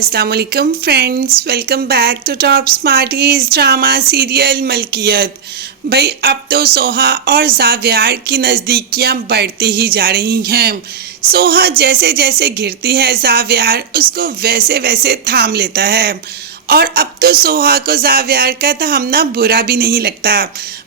अस्सलाम वालेकुम friends, welcome back to top smarties drama serial Malkiyat. भाई अब तो सोहा और जावियार की नज़दीकियां बढ़ती ही जा रही हैं। सोहा जैसे जैसे गिरती है जावियार उसको वैसे वैसे थाम लेता है। और अब तो सोहा को जावियार का थामना बुरा भी नहीं लगता,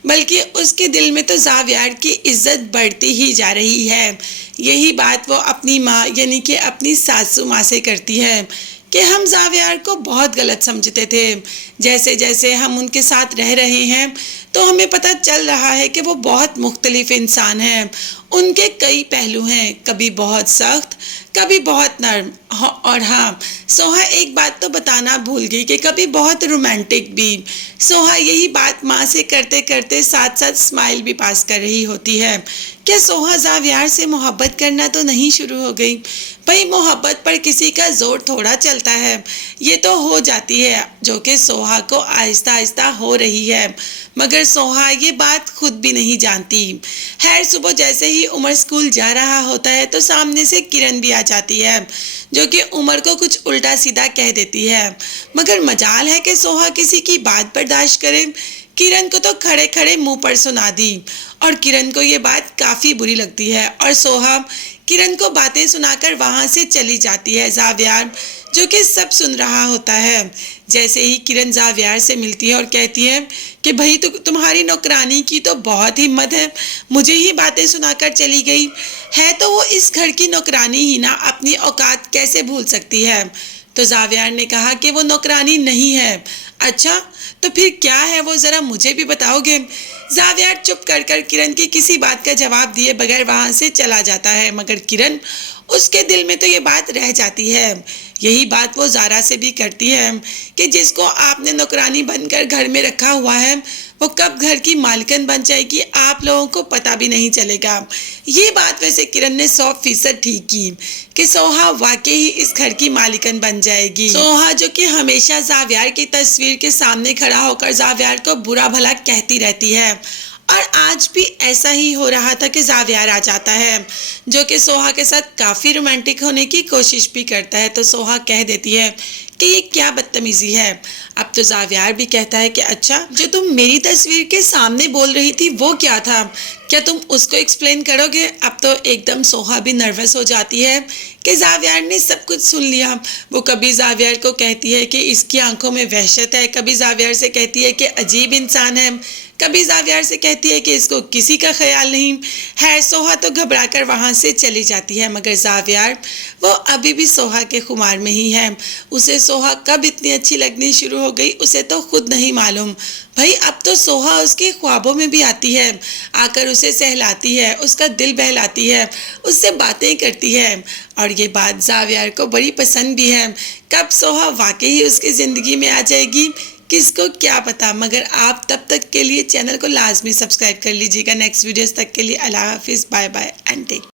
बल्कि उसके दिल में तो जावियार की इज्जत बढ़ती ही जा रही है। यही बात वो अपनी माँ यानी कि अपनी सासू माँ से करती है कि हम जावियार को बहुत गलत समझते थे। जैसे जैसे हम उनके साथ रह रहे हैं तो हमें पता चल रहा है कि वो बहुत मुख्तलिफ इंसान हैं। उनके कई पहलू हैं, कभी बहुत सख्त, कभी बहुत नर्म। और हाँ, सोहा एक बात तो बताना भूल गई कि कभी बहुत रोमांटिक भी। सोहा यही बात माँ से करते करते साथ साथ स्माइल भी पास कर रही होती है। क्या सोहा जावियार से मोहब्बत करना तो नहीं शुरू हो गई? भाई मोहब्बत पर किसी का जोर थोड़ा चलता है, ये तो हो जाती है, जो कि सोहा को आहिस्ता आहिस्ता हो रही है। मगर सोहा ये बात खुद भी नहीं जानती। खैर सुबह जैसे ही उमर स्कूल जा रहा होता है तो सामने से किरण भी आ जाती है, जो कि उमर को कुछ उल्टा सीधा कह देती है। मगर मजाल है कि सोहा किसी की बात बर्दाश्त करे। किरण को तो खड़े खड़े मुंह पर सुना दी और किरण को ये बात काफ़ी बुरी लगती है और सोहा किरण को बातें सुनाकर वहाँ से चली जाती है। जावियार जो कि सब सुन रहा होता है। जैसे ही किरण जावियार से मिलती है और कहती है कि भाई तुम्हारी नौकरानी की तो बहुत हिम्मत है, मुझे ही बातें सुनाकर चली गई है, तो वो इस घर की नौकरानी ही ना, अपनी औकात कैसे भूल सकती है? तो जावियार ने कहा कि वो नौकरानी नहीं है। अच्छा, तो फिर क्या है वो, ज़रा मुझे भी बताओगे? जावियार चुप कर कर किरण की किसी बात का जवाब दिए बगैर वहाँ से चला जाता है। मगर किरण, उसके दिल में तो ये बात रह जाती है। यही बात वो ज़ारा से भी करती है कि जिसको आपने नौकरानी बनकर घर में रखा हुआ है वो कब घर की मालकिन बन जाएगी आप लोगों को पता भी नहीं चलेगा। ये बात वैसे किरण ने 100% ठीक की कि सोहा वाकई ही इस घर की मालिकन बन जाएगी। सोहा जो कि हमेशा जावियार की तस्वीर के सामने खड़ा होकर जावियार को बुरा भला कहती रहती है, और आज भी ऐसा ही हो रहा था कि जावियार आ जाता है, जो कि सोहा के साथ काफ़ी रोमांटिक होने की कोशिश भी करता है। तो सोहा कह देती है कि ये क्या बदतमीजी है। अब तो जावियार भी कहता है कि अच्छा, जो तुम मेरी तस्वीर के सामने बोल रही थी वो क्या था, क्या तुम उसको एक्सप्लेन करोगे? अब तो एकदम सोहा भी नर्वस हो जाती है कि जावियार ने सब कुछ सुन लिया। वो कभी जावियार को कहती है कि इसकी आंखों में वहशत है, कभी जावियार से कहती है कि अजीब इंसान है, कभी जावियार से कहती है कि इसको किसी का ख्याल नहीं है। सोहा तो घबरा कर वहाँ से चली जाती है। मगर जावियार वो अभी भी सोहा के खुमार में ही है। उसे सोहा कब इतनी अच्छी लगनी शुरू हो गई उसे तो खुद नहीं मालूम। भाई अब तो सोहा उसके ख्वाबों में भी आती है, आकर उसे सहलाती है, उसका दिल बहलाती है, उससे बातें करती है। और ये बात जावियार को बड़ी पसंद भी है। कब सोहा वाकई ही उसकी ज़िंदगी में आ जाएगी, किसको क्या पता। मगर आप तब तक के लिए चैनल को लाजमी सब्सक्राइब कर लीजिएगा। नेक्स्ट वीडियोस तक के लिए अल्लाह हाफिज़, बाय बाय एंड टेक।